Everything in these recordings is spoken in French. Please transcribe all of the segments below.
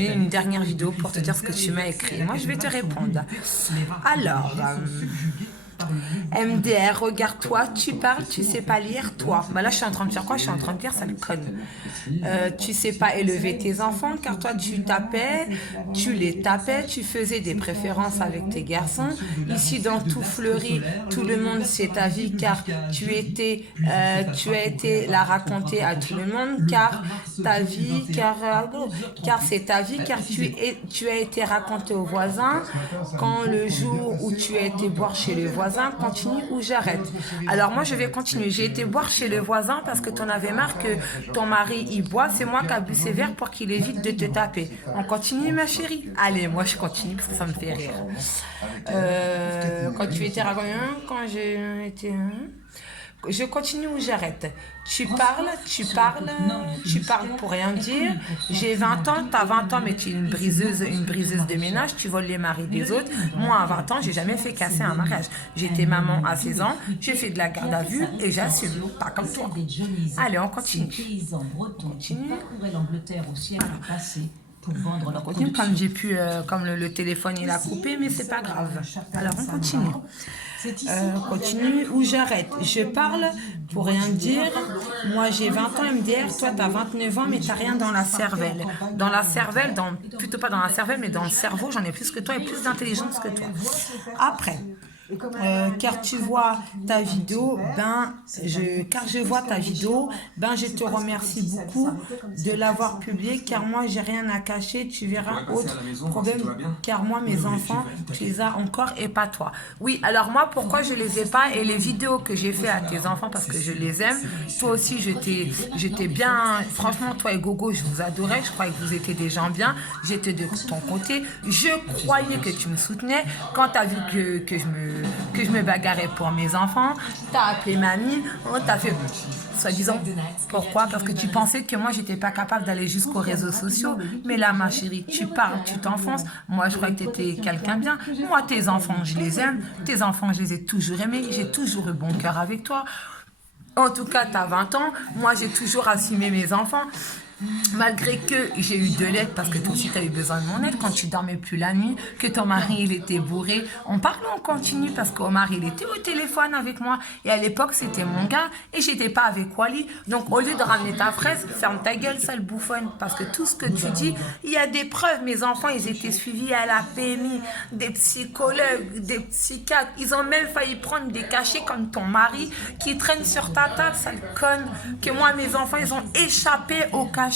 filmer une dernière vidéo pour te dire ce que tu m'as écrit. Moi, je vais te répondre. Alors, MDR, regarde-toi, tu parles, tu sais pas lire, toi. Bah là, je suis en train de faire quoi? Je suis en train de lire, ça le conne. Tu sais pas élever tes enfants, car toi, tu tapais, tu les tapais, tu faisais des préférences avec tes garçons. Ici, dans Tout Fleuri, tout le monde sait ta vie, car tu as été la raconter à tout le monde, car ta vie, car c'est ta vie, car tu as été raconté aux voisins. Quand le jour où tu as été boire chez le voisin, continue ou j'arrête. Alors moi je vais continuer. J'ai été boire chez le voisin parce que tu en avais marre que ton mari il boit. C'est moi qui a bu ses verres pour qu'il évite de te taper. On continue ma chérie? Allez, moi je continue parce que ça me fait rire. Quand tu étais raconté, quand j'ai été... Je continue ou j'arrête? Tu parles pour rien dire. J'ai 20 ans, tu as 20 ans, mais tu es une briseuse de ménage, tu voles les maris des autres. Moi, à 20 ans, j'ai jamais fait casser un mariage. J'étais maman à 16 ans, j'ai fait de la garde à vue et j'assume, pas comme toi. Allez, on continue. On continue comme j'ai pu, comme le téléphone il a coupé, mais c'est pas grave. Alors on continue. Continue ou j'arrête. Je parle pour rien dire. Moi j'ai 20 ans MDR, toi tu as 29 ans mais tu n'as rien dans la cervelle. Dans la cervelle, plutôt pas dans la cervelle mais dans le cerveau, j'en ai plus que toi et plus d'intelligence que toi. Après. Car tu vois ta vidéo, je te remercie beaucoup de l'avoir publié, car moi j'ai rien à cacher, tu verras autre problème, car moi mes enfants, tu les as encore et pas toi. Oui, alors moi pourquoi je les ai pas, et les vidéos que j'ai fait à tes enfants parce que je les aime, toi aussi j'étais bien, franchement toi et Gogo je vous adorais, je croyais que vous étiez des gens bien, j'étais de ton côté, je croyais que tu me soutenais, quand tu as vu que je me bagarrais pour mes enfants, t'as appelé mamie, t'as fait soi-disant. Pourquoi? Parce que tu pensais que moi j'étais pas capable d'aller jusqu'aux réseaux sociaux. Mais là ma chérie, tu parles, tu t'enfonces. Moi je crois que tu étais quelqu'un bien. Moi tes enfants je les aime, tes enfants je les ai toujours aimés, j'ai toujours eu bon cœur avec toi. En tout cas tu as 20 ans, moi j'ai toujours assumé mes enfants. Malgré que j'ai eu de l'aide, parce que toi aussi tu as eu besoin de mon aide quand tu dormais plus la nuit, que ton mari il était bourré. On parle ou on continue? Parce qu'Omar il était au téléphone avec moi et à l'époque c'était mon gars et j'étais pas avec Wally. Donc au lieu de ramener ta fraise, ferme ta gueule sale bouffonne, parce que tout ce que tu dis, il y a des preuves. Mes enfants ils étaient suivis à la PMI, des psychologues, des psychiatres, ils ont même failli prendre des cachets comme ton mari qui traîne sur ta table, sale conne. Que moi mes enfants ils ont échappé au cachet.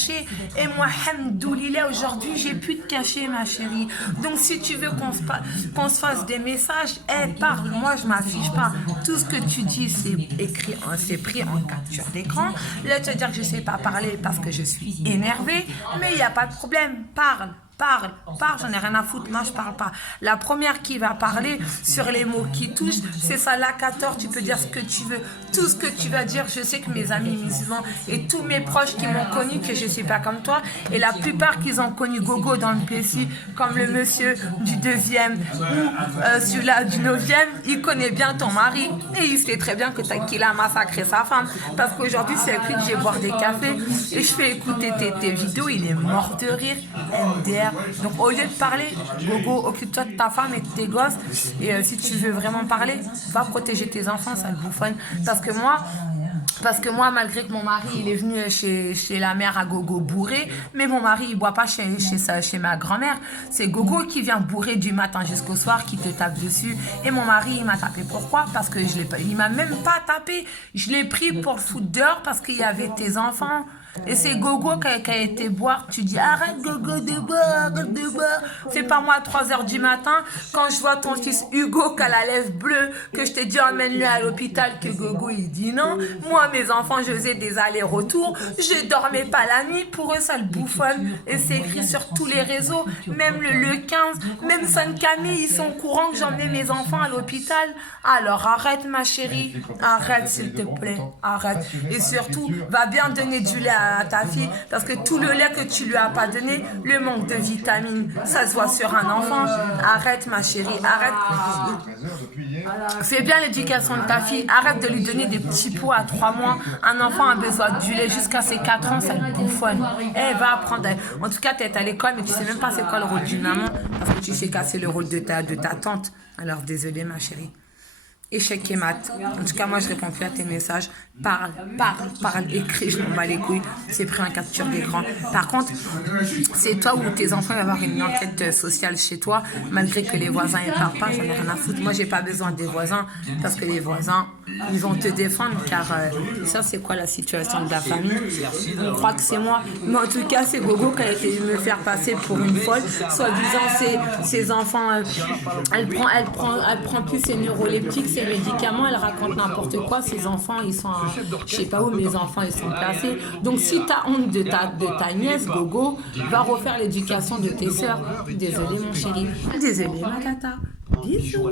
Et moi, hamdoulilah, aujourd'hui, j'ai plus de cachet, ma chérie. Donc, si tu veux qu'on se fasse des messages, parle, moi, je m'affiche pas. Tout ce que tu dis, c'est écrit, c'est pris en capture d'écran. Là, tu vas dire que je sais pas parler parce que je suis énervée, mais il n'y a pas de problème, parle. Parle, j'en ai rien à foutre, moi je parle pas. La première qui va parler sur les mots qui touchent, c'est Salah 14, tu peux dire ce que tu veux. Tout ce que tu vas dire, je sais que mes amis musulmans et tous mes proches qui m'ont connu, que je suis pas comme toi, et la plupart qui ont connu Gogo dans le PSI, comme le monsieur du 2e ou celui-là du 9e, il connaît bien ton mari et il sait très bien qu'il a massacré sa femme. Parce qu'aujourd'hui, c'est avec lui que j'ai boire des cafés et je fais écouter tes vidéos, il est mort de rire. MDR. Donc au lieu de parler, Gogo, occupe-toi de ta femme et de tes gosses. Et si tu veux vraiment parler, va protéger tes enfants, ça le bouffonne. Parce que moi, malgré que mon mari il est venu chez la mère à Gogo bourré, mais mon mari il boit pas chez ma grand-mère. C'est Gogo qui vient bourré du matin jusqu'au soir, qui te tape dessus. Et mon mari il m'a tapé. Pourquoi? Parce que il m'a même pas tapé. Je l'ai pris pour le foutre dehors parce qu'il y avait tes enfants. Et c'est Gogo qui a été boire. Tu dis arrête Gogo de boire, arrête de boire. C'est pas moi à 3h du matin quand je vois ton fils Hugo qui a la lèvre bleue, que je t'ai dit emmène-le à l'hôpital, que Gogo il dit non. Moi mes enfants je faisais des allers-retours, je dormais pas la nuit, pour eux ça le bouffonne. Et c'est écrit sur tous les réseaux, même le 15, même Sainte-Camille, ils sont au courant que j'emmenais mes enfants à l'hôpital. Alors arrête ma chérie, arrête s'il te plaît, arrête. Et surtout va bien donner du lait à ta fille, parce que tout le lait que tu lui as pas donné, le manque de vitamines, ça se voit sur un enfant. Arrête ma chérie, arrête. Fais bien l'éducation de ta fille, arrête de lui donner des petits pots à 3 mois. Un enfant a besoin du lait jusqu'à ses 4 ans, ça te bouffonne. Elle va apprendre. En tout cas, tu es à l'école, mais tu sais même pas c'est quoi le rôle d'une maman, parce que tu sais casser le rôle de ta tante. Alors désolée ma chérie. Échec et maths. En tout cas, moi, je réponds plus à tes messages. Parle, écris, je m'en bats les couilles. C'est pris en capture d'écran. Par contre, c'est toi ou tes enfants vont avoir une enquête sociale chez toi, malgré que les voisins ne parlent pas, j'en ai rien à foutre. Moi, j'ai pas besoin des voisins, parce que les voisins, ils vont te défendre, car ça, c'est quoi la situation de la famille? On croit que c'est moi. Mais en tout cas, c'est Gogo qui a été me faire passer pour une folle. Soi-disant, ses enfants, elle prend plus ses neuroleptiques, ses médicaments, elle raconte n'importe quoi. Ses enfants, ils sont, je sais pas où, mes enfants, ils sont placés. Donc, si tu as honte de ta nièce, Gogo, va refaire l'éducation de tes sœurs. Désolée, mon chéri. Désolée, ma tata. Bisous.